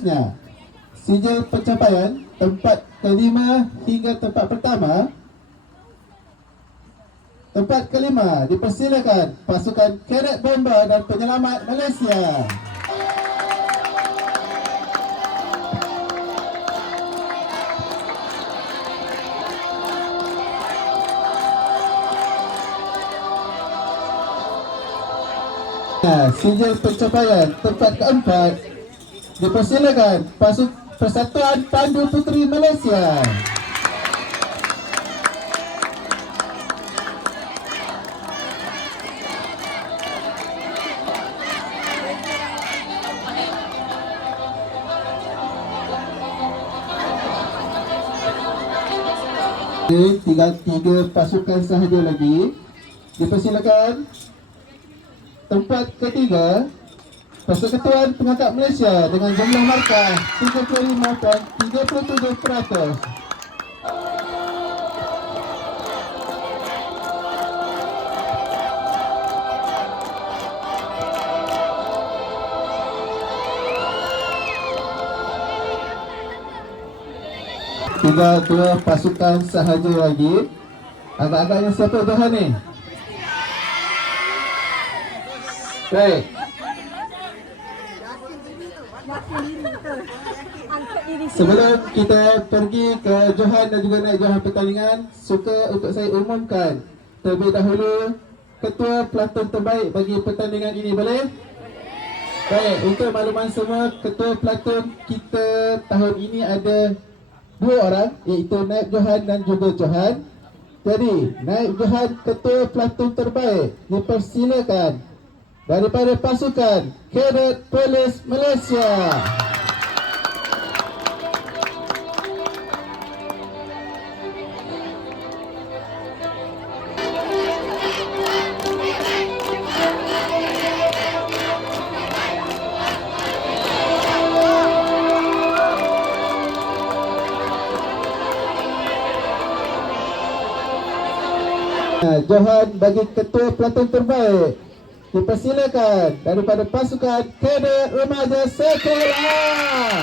Sijil pencapaian tempat kelima hingga tempat pertama. Tempat kelima dipersilakan pasukan Kadet Bomba dan Penyelamat Malaysia. Sijil pencapaian tempat keempat dipersilakan Persatuan Pandu Puteri Malaysia. Tinggal 3 pasukan sahaja lagi. Dipersilakan tempat ketiga Persekutuan Pengangkat Malaysia dengan jumlah markah 35 dan 37%. Tinggal 2 pasukan sahaja lagi. Agak-agaknya siapa Johan ni? Baik. Sebelum kita pergi ke Johan dan juga naik Johan pertandingan, suka untuk saya umumkan terlebih dahulu ketua pelantun terbaik bagi pertandingan ini, boleh? Baik, untuk makluman semua, ketua pelantun kita tahun ini ada 2 orang, iaitu Naib Johan dan juga Johan. Jadi, Naib Johan ketua pelantun terbaik dipersilakan daripada pasukan Kadet Polis Malaysia. Johan bagi ketua pelantun terbaik dipersilakan daripada pasukan Kadet Remaja Sekolah.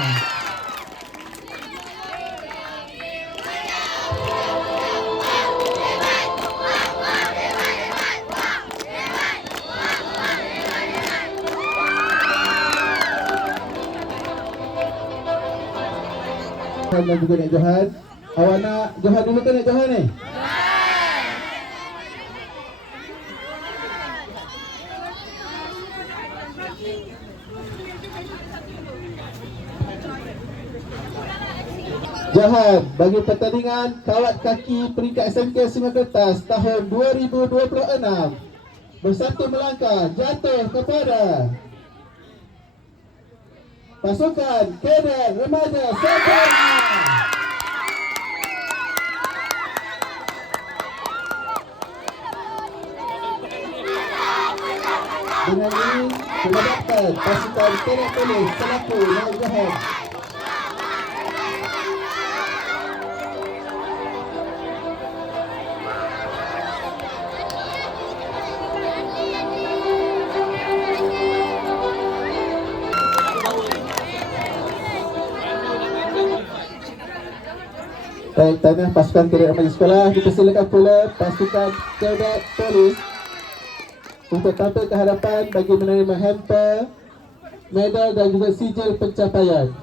Dan juga Nek Johan. Awak nak Johan dulu ke Nek Johan ni? Johan bagi pertandingan kawat kaki peringkat SMK Sungai Kertas tahun 2026 bersatu melangkah jatuh kepada pasukan Kadet Remaja Sekolah. Dengan ini mendapatkan pasukan Kadet Polis selaku Naib Johan. Baik, tahniah pasukan Kadet Remaja Sekolah. Dipersilakan pula pasukan Kadet Polis untuk tampil ke hadapan bagi menerima hamper, medal dan juga sijil pencapaian.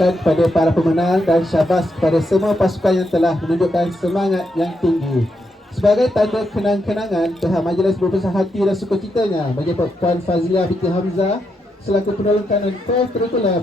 Kepada para pemenang dan syabas kepada semua pasukan yang telah menunjukkan semangat yang tinggi. Sebagai tanda kenang-kenangan, pihak majlis berbesar hati dan sukacitanya bagi Puan Fazlia binti Hamzah selaku penolong kanan co-curricular